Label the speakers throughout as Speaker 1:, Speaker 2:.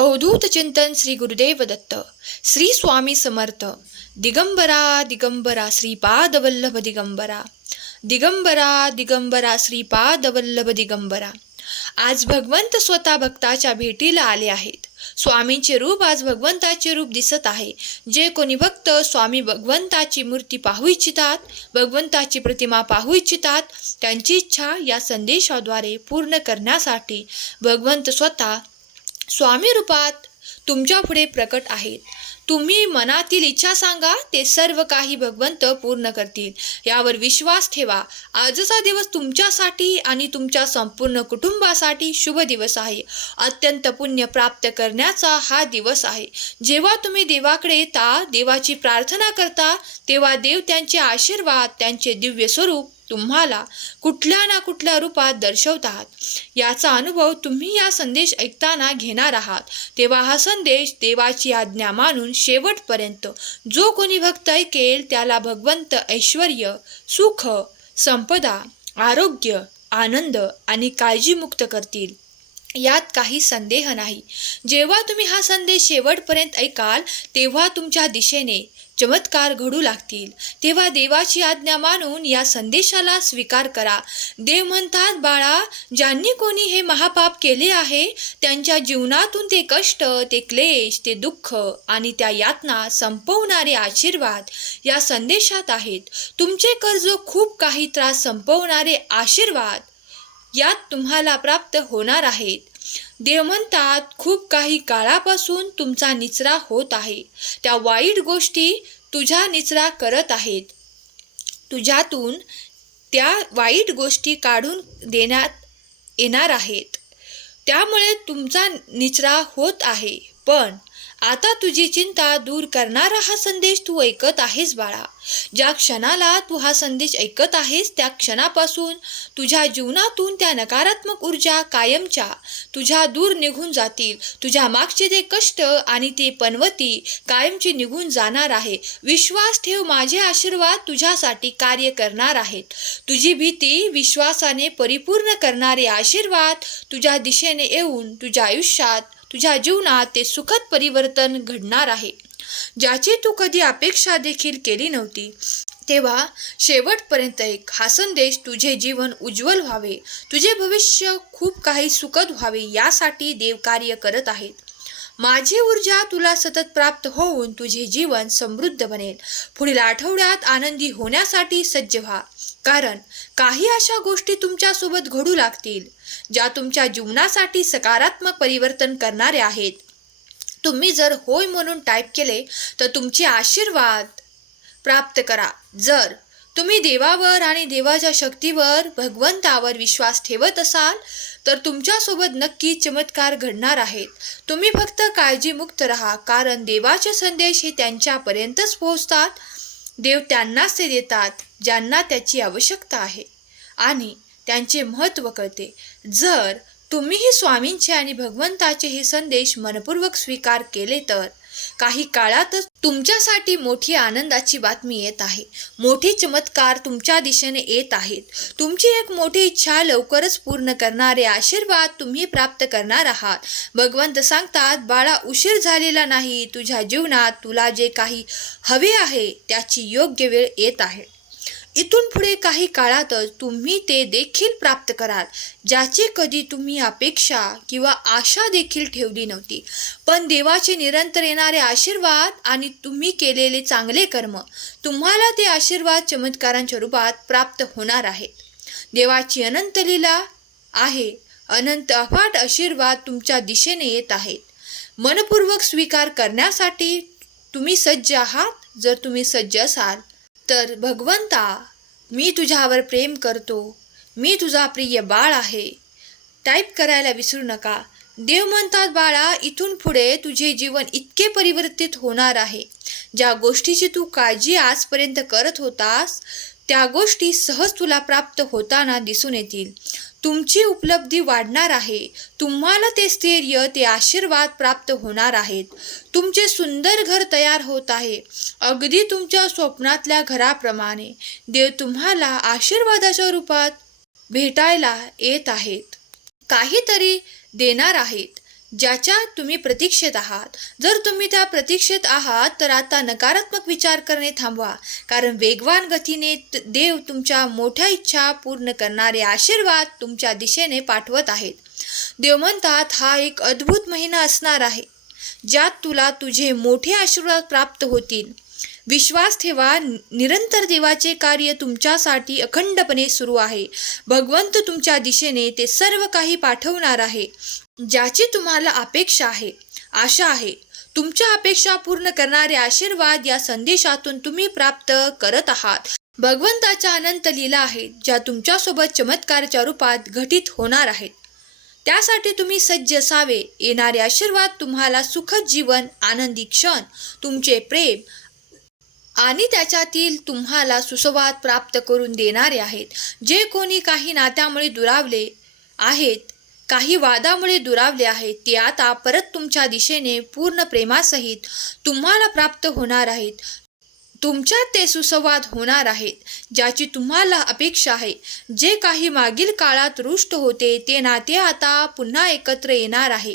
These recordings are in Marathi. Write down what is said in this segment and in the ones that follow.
Speaker 1: अवधूत चिंतन श्री गुरुदेव दत्त श्री स्वामी समर्थ दिगंबरा दिगंबरा श्रीपाद वल्लभ दिगंबरा दिगंबरा दिगंबरा श्रीपाद वल्लभ दिगंबरा. आज भगवंत स्वतः भक्ताच्या भेटीला आले आहेत. स्वामींचे रूप आज भगवंताचे रूप दिसत आहे. जे कोणी भक्त स्वामी भगवंताची मूर्ती पाहू इच्छितात भगवंताची प्रतिमा पाहू इच्छितात त्यांची इच्छा या संदेशाद्वारे पूर्ण करण्यासाठी भगवंत स्वतः स्वामी रूपात तुमच्यापुढे प्रकट आहेत. तुम्ही मनातील इच्छा सांगा ते सर्व काही भगवंत पूर्ण करतील. यावर विश्वास ठेवा. आजचा दिवस तुमच्यासाठी आणि तुमच्या संपूर्ण कुटुंबासाठी शुभ दिवस आहे. अत्यंत पुण्य प्राप्त करण्याचा हा दिवस आहे. जेव्हा तुम्ही देवाकडे येता देवाची प्रार्थना करता तेव्हा देव त्यांचे आशीर्वाद त्यांचे दिव्य स्वरूप तुम्हाला कुठल्या ना कुठल्या रूपात दर्शवतात. याचा अनुभव तुम्ही या संदेश ऐकताना घेणार आहात. तेव्हा हा संदेश देवाची आज्ञा मानून शेवटपर्यंत जो कोणी भक्त ऐकेल त्याला भगवंत ऐश्वर सुख संपदा आरोग्य आनंद आणि काळजीमुक्त करतील. यात काही संदेह नाही. जेव्हा तुम्ही हा संदेश शेवटपर्यंत ऐकाल तेव्हा तुमच्या दिशेने चमत्कार घडू लागतील. तेव्हा देवाची आज्ञा मानून या संदेशाला स्वीकार करा. देव म्हणतात बाळा ज्यांनी कोणी हे महापाप केले आहे त्यांच्या जीवनातून ते कष्ट ते क्लेश ते दुःख आणि त्या यातना संपवणारे आशीर्वाद या संदेशात आहेत. तुमचे कर्ज खूप काही त्रास संपवणारे आशीर्वाद यात तुम्हाला प्राप्त होणार आहेत. देव म्हणतात खूप काही काळापासून तुमचा निचरा होत आहे. त्या वाईट गोष्टी तुझ्या निचरा करत आहेत. तुझ्यातून त्या वाईट गोष्टी काढून देण्यात येणार आहेत. त्यामुळे तुमचा निचरा होत आहे. पण आता तुझी चिंता दूर करणारा हा संदेश तू ऐकत आहेस बाळा. ज्या क्षणाला तू हा संदेश ऐकत आहेस त्या क्षणापासून तुझ्या जीवनातून त्या नकारात्मक ऊर्जा कायमच्या तुझ्या दूर निघून जातील. तुझ्या मागचे ते कष्ट आणि ते पनवती कायमची निघून जाणार आहे. विश्वास ठेव माझे आशीर्वाद तुझ्यासाठी कार्य करणार आहेत. तुझी भीती विश्वासाने परिपूर्ण करणारे आशीर्वाद तुझ्या दिशेने येऊन तुझ्या आयुष्यात तुझ्या जीवनात ते सुखद परिवर्तन घडणार आहे. ज्याची तू कधी अपेक्षा देखील केली नव्हती तेव्हा शेवटपर्यंत एक हा संदेश तुझे जीवन उज्ज्वल व्हावे. तुझे भविष्य खूप काही सुखद व्हावे यासाठी देव कार्य करत आहेत. माझी ऊर्जा तुला सतत प्राप्त होऊन तुझे जीवन समृद्ध बनेल. पुढील आठवड्यात आनंदी होण्यासाठी सज्ज व्हा. कारण काही अशा गोष्टी तुमच्यासोबत घडू लागतील ज्या तुमच्या जीवनासाठी सकारात्मक परिवर्तन करणारे आहेत. तुम्ही जर होय म्हणून टाईप केले तर तुमचे आशीर्वाद प्राप्त करा. जर तुम्ही देवावर आणि देवाच्या शक्तीवर भगवंतावर विश्वास ठेवत असाल तर तुमच्यासोबत नक्की चमत्कार घडणार आहेत. तुम्ही फक्त काळजीमुक्त राहा कारण देवाचे संदेश हे त्यांच्यापर्यंतच पोहोचतात. देव त्यांनाच ते देतात. ज्यांना त्याची आवश्यकता आहे. आणि त्यांचे महत्त्व कळते. जर तुम्हीही स्वामींचे आणि भगवंताचे हे संदेश मनपूर्वक स्वीकार केले तर काही काळातच तुमच्यासाठी मोठी आनंदाची बातमी येत आहे. मोठे चमत्कार तुमच्या दिशेने येत आहेत. तुमची एक मोठी इच्छा लवकरच पूर्ण करणारे आशीर्वाद तुम्ही प्राप्त करणार आहात. भगवंत सांगतात बाळा उशीर झालेला नाही. तुझ्या जीवनात तुला जे काही हवे आहे त्याची योग्य वेळ येत आहे. इथून पुढे काही काळातच तुम्ही ते देखील प्राप्त कराल ज्याची कधी तुम्ही अपेक्षा किंवा आशा देखील ठेवली नव्हती. पण देवाचे निरंतर येणारे आशीर्वाद आणि तुम्ही केलेले चांगले कर्म तुम्हाला ते आशीर्वाद चमत्कारांच्या रूपात प्राप्त होणार आहेत. देवाची अनंत लीला आहे अनंत अफाट आशीर्वाद तुमच्या दिशेने येत आहेत. मनपूर्वक स्वीकार करण्यासाठी तुम्ही सज्ज आहात जर तुम्ही सज्ज असाल तर भगवंता मी तुझ्यावर प्रेम करतो मी तुझा प्रिय बाळ आहे. टाईप करायला विसरू नका. देव म्हणतात बाळा इथून पुढे तुझे जीवन इतके परिवर्तित होणार आहे. ज्या गोष्टीची तू काळजी आजपर्यंत करत होतास त्या गोष्टी सहज तुला प्राप्त होताना दिसून येतील. तुमची उपलब्धी वाढणार आहे. तुम्हाला ते स्थैर्य ते आशीर्वाद प्राप्त होणार आहेत. तुमचे सुंदर घर तयार होत आहे. अगदी तुमच्या स्वप्नातल्या घराप्रमाणे देव तुम्हाला आशीर्वादाच्या रूपात भेटायला येत आहेत. काहीतरी देणार आहेत. ज्याच्या तुम्ही प्रतीक्षेत आहात. जर तुम्ही त्या प्रतीक्षेत आहात तर आता नकारात्मक विचार करणे थांबवा. कारण वेगवान गतीने त- देव तुमच्या मोठ्या इच्छा पूर्ण करणारे आशीर्वाद तुमच्या दिशेने पाठवत आहेत. देव म्हणतात हा एक अद्भुत महिना असणार आहे ज्यात तुला तुझे मोठे आशीर्वाद प्राप्त होतील. विश्वास ठेवा निरंतर देवाचे कार्य तुमच्यासाठी अखंडपणे सुरू आहे. भगवंत तुमच्या दिशेने ते सर्व काही पाठवणार आहे. ज्याची तुम्हाला अपेक्षा आहे आशा आहे तुमच्या अपेक्षा पूर्ण करणारे आशीर्वाद या संदेशातून तुम्ही प्राप्त करत आहात. भगवंताच्या अनंत लीला आहेत ज्या तुमच्यासोबत चमत्काराच्या रूपात घटित होणार आहेत. त्यासाठी तुम्ही सज्ज असावे येणारे आशीर्वाद तुम्हाला सुखद जीवन आनंदी क्षण तुमचे प्रेम आणि त्याच्यातील तुम्हाला सुसंवाद प्राप्त करून देणारे आहेत. जे कोणी काही नात्यामुळे दुरावले आहेत काही वादामुळे दुरावले आहेत ते आता परत तुमच्या दिशेने पूर्ण प्रेमासहित तुम्हाला प्राप्त होणार आहेत. तुमच्यात ते सुसंवाद होणार आहेत ज्याची तुम्हाला अपेक्षा आहे. जे काही मागील काळात रुष्ट होते ते नाते आता पुन्हा एकत्र येणार आहे.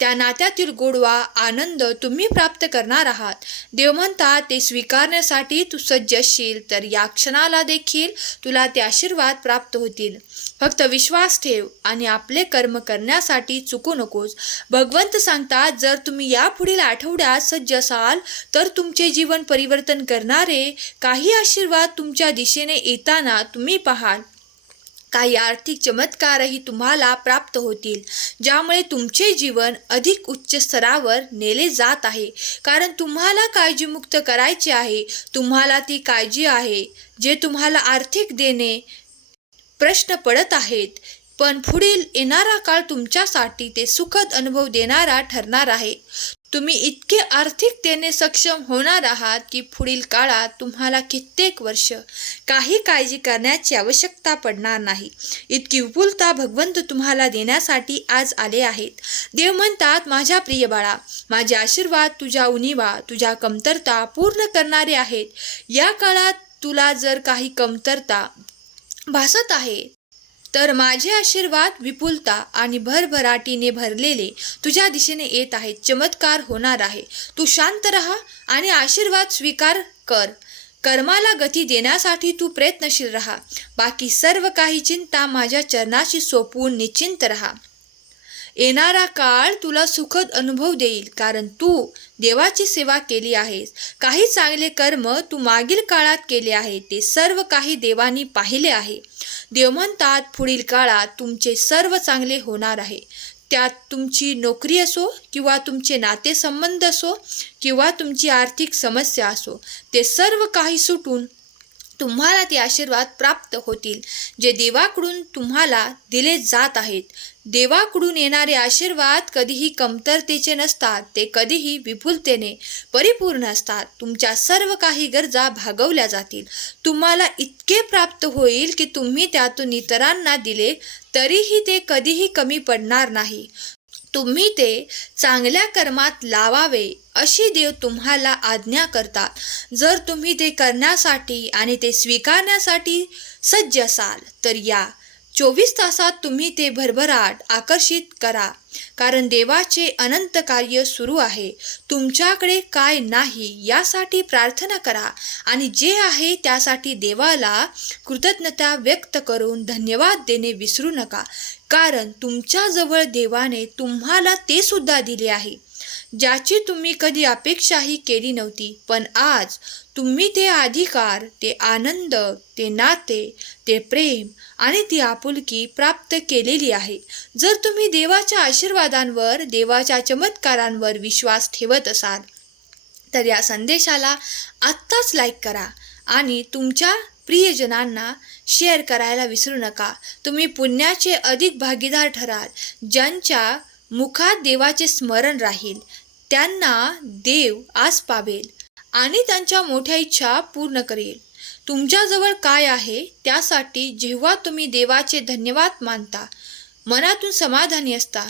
Speaker 1: त्या नात्यातील गोडवा आनंद तुम्ही प्राप्त करणार आहात. देव म्हणतात ते स्वीकारण्यासाठी तू सज्ज असशील तर या क्षणाला देखील तुला ते आशीर्वाद प्राप्त होतील. फक्त विश्वास ठेव आणि आपले कर्म करण्यासाठी चुकू नकोस. भगवंत सांगतात जर तुम्ही यापुढील आठवड्यात सज्ज असाल तर तुमचे जीवन परिवर्तन करणारे काही आशीर्वाद तुमच्या दिशेने येताना तुम्ही पाहाल. काही आर्थिक चमत्कारही तुम्हाला प्राप्त होतील ज्यामुळे तुमचे जीवन अधिक उच्च स्तरावर नेले जात आहे. कारण तुम्हाला काळजीमुक्त करायचे आहे तुम्हाला ती काळजी आहे जे तुम्हाला आर्थिक देणे प्रश्न पडत आहेत. पण पुढील येणारा काळ तुमच्यासाठी ते सुखद अनुभव देणारा ठरणार आहे. तुम्ही इतके आर्थिकतेने सक्षम होणार आहात की पुढील काळात तुम्हाला कित्येक वर्ष काही काळजी करण्याची आवश्यकता पडणार नाही. इतकी विपुलता भगवंत तुम्हाला देण्यासाठी आज आले आहेत. देव म्हणतात माझ्या प्रिय बाळा माझे आशीर्वाद तुझ्या उणीवा तुझ्या कमतरता पूर्ण करणारे आहेत. या काळात तुला जर काही कमतरता भासत आहे तर माझे आशीर्वाद विपुलता आणि भरभराटीने भरलेले तुझ्या दिशेने येत आहेत चमत्कार होणार आहे. तू शांत राहा आणि आशीर्वाद स्वीकार कर. कर्माला गती देण्यासाठी तू प्रयत्नशील राहा. बाकी सर्व काही चिंता माझ्या चरणाशी सोपवून निश्चिंत राहा. येणारा काळ तुला सुखद अनुभव देईल कारण तू देवाची सेवा केली आहेस. काही चांगले कर्म तू मागील काळात केले आहे ते सर्व काही देवानी पाहिले आहे. देव म्हणतात पुढील काळात तुमचे सर्व चांगले होणार आहे. त्यात तुमची नोकरी असो किंवा तुमचे नातेसंबंध असो किंवा तुमची आर्थिक समस्या असो ते सर्व काही सुटून तुम्हाला ते आशीर्वाद प्राप्त होतील जे देवाकडून तुम्हाला दिले जात आहेत. देवाकडून येणारे आशीर्वाद कधीही कमतरतेचे नसतात ते कधीही विपुलतेने परिपूर्ण असतात. तुमच्या सर्व काही गरजा भागवल्या जातील. तुम्हाला इतके प्राप्त होईल की तुम्ही त्यातून इतरांना दिले तरीही ते कधीही कमी पडणार नाही. तुम्ही ते चांगल्या कर्मात लावावे अशी देव तुम्हाला आज्ञा करतात. जर तुम्ही ते करण्यासाठी आणि ते स्वीकारण्यासाठी सज्ज असाल तर या. चोवीस तासात तुम्ही ते भरभराट आकर्षित करा कारण देवाचे अनंत कार्य सुरू आहे. तुमच्याकडे काय नाही यासाठी प्रार्थना करा आणि जे आहे त्यासाठी देवाला कृतज्ञता व्यक्त करून धन्यवाद देणे विसरू नका कारण तुमच्याजवळ देवाने तुम्हाला ते सुद्धा दिले आहे. ज्याची तुम्ही कधी अपेक्षाही केली नव्हती. पण आज तुम्ही ते अधिकार ते आनंद ते नाते ते प्रेम आणि ती आपुलकी प्राप्त केलेली आहे. जर तुम्ही देवाच्या आशीर्वादांवर देवाच्या चमत्कारांवर विश्वास ठेवत असाल तर या संदेशाला आत्ताच लाईक करा आणि तुमच्या प्रियजनांना शेअर करायला विसरू नका. तुम्ही पुण्याचे अधिक भागीदार ठराल ज्यांच्या मुखात देवाचे स्मरण राहील. त्यांना देव आज पावेल आणि त्यांच्या मोठ्या इच्छा पूर्ण करेल. तुमच्याजवळ काय आहे त्यासाठी जेव्हा तुम्ही देवाचे धन्यवाद मानता मनातून समाधानी असता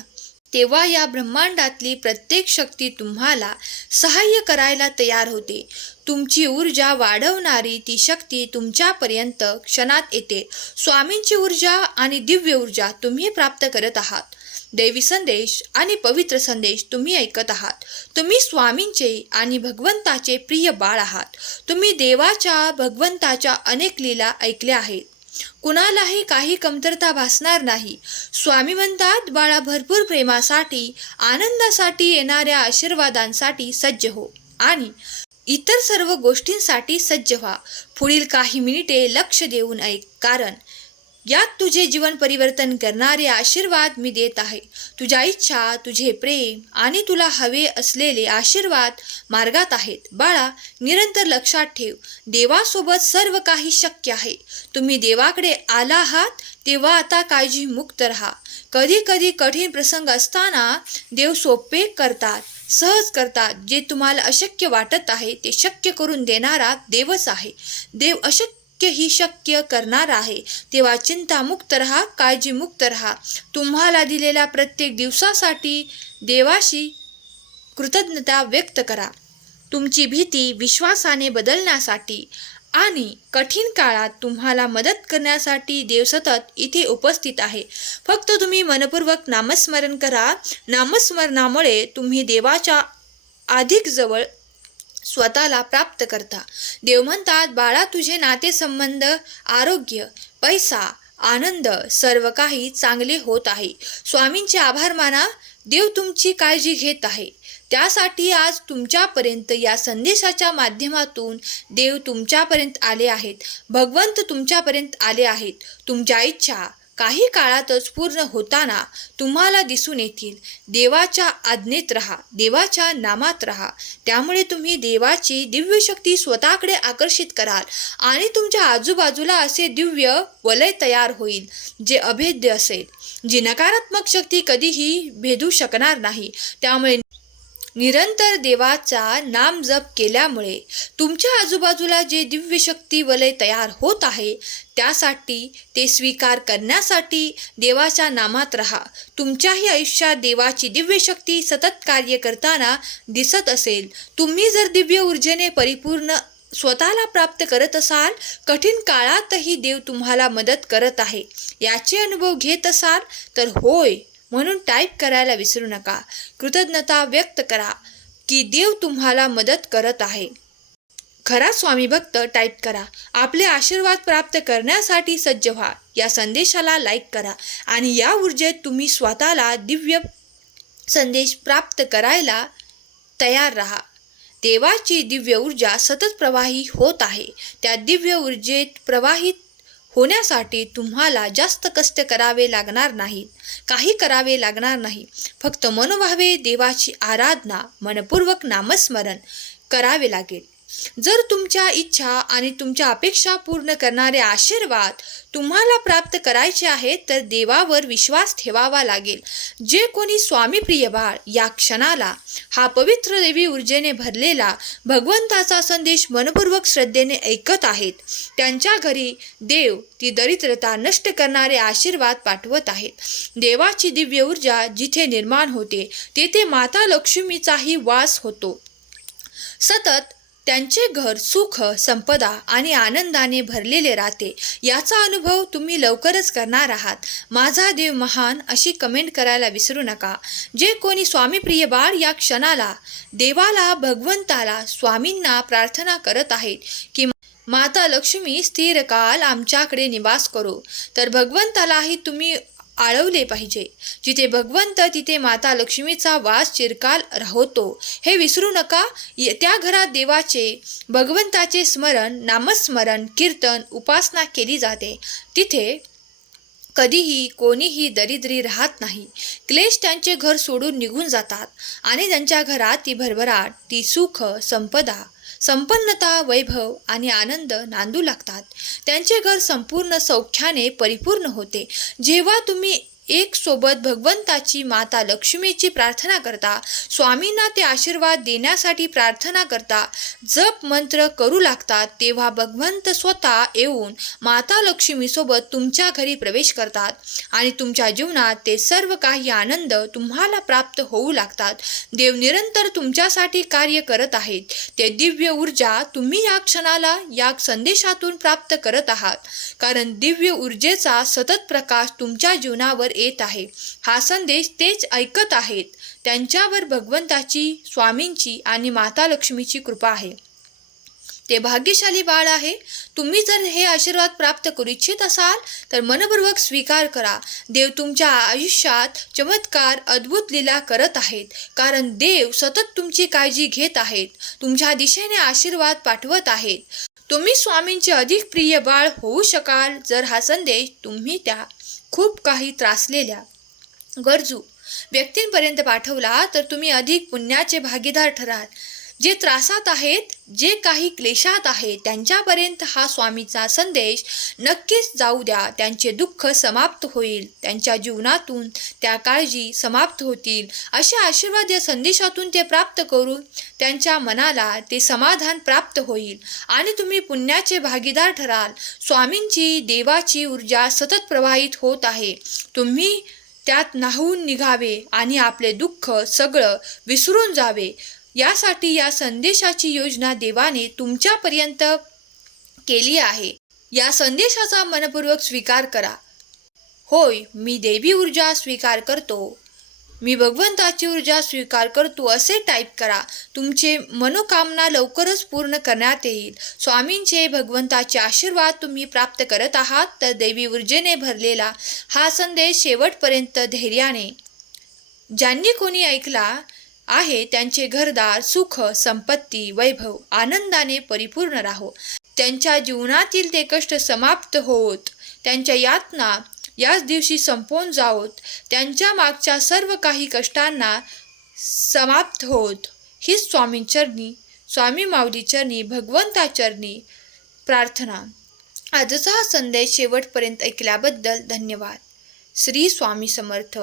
Speaker 1: तेव्हा या ब्रह्मांडातली प्रत्येक शक्ती तुम्हाला सहाय्य करायला तयार होते. तुमची ऊर्जा वाढवणारी ती शक्ती तुमच्यापर्यंत क्षणात येते. स्वामींची ऊर्जा आणि दिव्य ऊर्जा तुम्ही प्राप्त करत आहात. देवी संदेश आणि पवित्र संदेश तुम्ही ऐकत आहात. तुम्ही स्वामींचे आणि भगवंताचे प्रिय बाळ आहात. तुम्ही देवाच्या भगवंताच्या अनेक लीला ऐकल्या आहेत. कुणालाही काही कमतरता भासणार नाही. स्वामी म्हणतात बाळा भरपूर प्रेमासाठी आनंदासाठी येणाऱ्या आशीर्वादांसाठी सज्ज हो आणि इतर सर्व गोष्टींसाठी सज्ज व्हा. पुढील काही मिनिटे लक्ष देऊन ऐक. कारण यात तुझे जीवन परिवर्तन करणारे आशीर्वाद मी देत आहे. तुझ्या इच्छा तुझे प्रेम आणि तुला हवे असलेले आशीर्वाद मार्गात आहेत. बाळा निरंतर लक्षात ठेव. देवासोबत सर्व काही शक्य आहे. तुम्ही देवाकडे आला आहात तेव्हा आता काळजी मुक्त राहा. कधी कधी कठीण प्रसंग असताना देव सोपे करतात सहज करतात. जे तुम्हाला अशक्य वाटत आहे ते शक्य करून देणारा देवच आहे. देव अशक्य ही शक्य करणार आहे. तेव्हा चिंतामुक्त राहा काळजीमुक्त राहा. तुम्हाला दिलेल्या प्रत्येक दिवसासाठी देवाशी कृतज्ञता व्यक्त करा. तुमची भीती विश्वासाने बदलण्यासाठी आणि कठीण काळात तुम्हाला मदत करण्यासाठी देव सतत इथे उपस्थित आहे. फक्त तुम्ही मनपूर्वक नामस्मरण करा. नामस्मरणामुळे तुम्ही देवाच्या अधिक जवळ स्वतःला प्राप्त करता. देव म्हणतात बाळा तुझे नातेसंबंध आरोग्य पैसा आनंद सर्व काही चांगले होत आहे. स्वामींचे आभार माना देव तुमची काळजी घेत आहे. त्यासाठी आज तुमच्यापर्यंत या संदेशाच्या माध्यमातून देव तुमच्यापर्यंत आले आहेत. भगवंत तुमच्यापर्यंत आले आहेत. तुमच्या इच्छा काही काळातच पूर्ण होताना तुम्हाला दिसून येतील. देवाच्या आज्ञेत राहा देवाच्या नामात राहा. त्यामुळे तुम्ही देवाची दिव्य शक्ती स्वतःकडे आकर्षित कराल आणि तुमच्या आजूबाजूला असे दिव्य वलय तयार होईल जे अभेद्य असेल. जी नकारात्मक शक्ती कधीही भेदू शकणार नाही. त्यामुळे निरंतर देवाचा नाम जप केल्यामुळे तुमच्या आजूबाजूला जे दिव्य शक्ती वलय तयार होत आहे त्यासाठी ते स्वीकार करण्यासाठी देवाच्या नामात राहा. तुमच्याही आयुष्यात देवाची दिव्य शक्ती सतत कार्य करताना दिसत असेल. तुम्ही जर दिव्य ऊर्जेने परिपूर्ण स्वतःला प्राप्त करत असाल कठीण काळातही देव तुम्हाला मदत करत आहे. याचे अनुभव घेत असाल तर होय. म्हणून टाईप करायला विसरू नका. कृतज्ञता व्यक्त करा की देव तुम्हाला मदत करत आहे. खरा स्वामी भक्त टाईप करा. आपले आशीर्वाद प्राप्त करण्यासाठी सज्ज व्हा. या संदेशाला लाईक करा आणि या ऊर्जेत तुम्ही स्वतःला दिव्य संदेश प्राप्त करायला तयार राहा. देवाची दिव्य ऊर्जा सतत प्रवाही होत आहे. त्या दिव्य ऊर्जेत प्रवाहित होण्यासाठी तुम्हाला जास्त कष्ट करावे लागणार नाहीत. काही करावे लागणार नाही. फक्त मनोभावे देवाची आराधना मनपूर्वक नामस्मरण करावे लागेल. जर तुमच्या इच्छा आणि तुमच्या अपेक्षा पूर्ण करणारे आशीर्वाद तुम्हाला प्राप्त करायचे आहेत तर देवावर विश्वास ठेवावा लागेल. जे कोणी स्वामीप्रिय बाळ या क्षणाला हा पवित्र देवी ऊर्जेने भरलेला भगवंताचा संदेश मनपूर्वक श्रद्धेने ऐकत आहेत त्यांच्या घरी देव ती दरिद्रता नष्ट करणारे आशीर्वाद पाठवत आहेत. देवाची दिव्य ऊर्जा जिथे निर्माण होते तेथे माता लक्ष्मीचाही वास होतो. सतत त्यांचे घर सुख संपदा आणि आनंदाने भरलेले राहते. याचा अनुभव तुम्ही लवकरच करणार आहात. माझा देव महान अशी कमेंट करायला विसरू नका. जे कोणी स्वामीप्रिय बाळ या क्षणाला देवाला भगवंताला स्वामींना प्रार्थना करत आहेत की माता लक्ष्मी स्थिर काल आमच्याकडे निवास करो. तर भगवंतालाही तुम्ही आळवले पाहिजे. जिथे भगवंत तिथे माता लक्ष्मीचा वास चिरकाल राहतो. हे विसरू नका. ये- त्या घरात देवाचे भगवंताचे स्मरण नामस्मरण कीर्तन उपासना केली जाते. तिथे कधीही कोणीही दरिद्री राहत नाही. क्लेश त्यांचे घर सोडून निघून जातात आणि त्यांच्या घरात ती भरभराट ती सुख संपदा संपन्नता वैभव आणि आनंद नांदू लागतात. त्यांचे घर संपूर्ण सौख्याने परिपूर्ण होते. जेव्हा तुम्ही एक सोबत भगवंताची माता लक्ष्मीची प्रार्थना करता स्वामींना ते आशीर्वाद देण्यासाठी प्रार्थना करता जप मंत्र करू लागतात तेव्हा भगवंत स्वतः येऊन माता लक्ष्मीसोबत तुमच्या घरी प्रवेश करतात आणि तुमच्या जीवनात ते सर्व काही आनंद तुम्हाला प्राप्त होऊ लागतात. देव निरंतर तुमच्यासाठी कार्य करत आहेत. ते दिव्य ऊर्जा तुम्ही या क्षणाला या संदेशातून प्राप्त करत आहात. कारण दिव्य ऊर्जेचा सतत प्रकाश तुमच्या जीवनावर येत आहे. हा संदेश तेच ऐकत आहेत. त्यांच्यावर भगवंताची स्वामींची आणि माता लक्ष्मीची कृपा आहे. ते भाग्यशाली बाळ आहे. तुम्ही जर हे आशीर्वाद प्राप्त करू इच्छित असाल तर मनपूर्वक स्वीकार करा. देव तुमच्या आयुष्यात चमत्कार अद्भुत लीला करत आहेत. कारण देव सतत तुमची काळजी घेत आहेत. तुमच्या दिशेने आशीर्वाद पाठवत आहेत. तुम्ही स्वामींचे अधिक प्रिय बाळ होऊ शकाल जर हा संदेश तुम्ही त्या खूप काही त्रासलेल्या गरजू व्यक्तींपर्यंत पाठवला तर तुम्ही अधिक पुण्याचे भागीदार ठराल. जे त्रासात आहेत जे काही क्लेशात आहेत त्यांच्यापर्यंत हा स्वामीचा संदेश नक्कीच जाऊ द्या. त्यांचे दुःख समाप्त होईल. त्यांच्या जीवनातून त्या काळजी समाप्त होतील. असे आशीर्वाद या संदेशातून ते प्राप्त करून त्यांच्या मनाला ते समाधान प्राप्त होईल. आणि तुम्ही पुण्याचे भागीदार ठराल. स्वामींची देवाची ऊर्जा सतत प्रवाहित होत आहे. तुम्ही त्यात न्हावून निघावे आणि आपले दुःख सगळं विसरून जावे. यासाठी या संदेशाची योजना देवाने तुमच्यापर्यंत केली आहे. या संदेशाचा मनपूर्वक स्वीकार करा. होय मी देवी ऊर्जा स्वीकार करतो. मी भगवंताची ऊर्जा स्वीकार करतो असे टाईप करा. तुमचे मनोकामना लवकरच पूर्ण करण्यात येईल. स्वामींचे भगवंताचे आशीर्वाद तुम्ही प्राप्त करत आहात तर देवी ऊर्जेने भरलेला हा संदेश शेवटपर्यंत धैर्याने. ज्यांनी कोणी ऐकला आहे त्यांचे घरदार सुख संपत्ती वैभव आनंदाने परिपूर्ण राहो. त्यांच्या जीवनातील ते कष्ट समाप्त होत त्यांच्या यातना याच दिवशी संपवून जावोत त्यांच्या मागच्या सर्व काही कष्टांना समाप्त होत. ही स्वामींचरणी स्वामी माऊलीचरणी भगवंताचरणी प्रार्थना. आजचा हा संदेश शेवटपर्यंत ऐकल्याबद्दल धन्यवाद. श्री स्वामी समर्थ.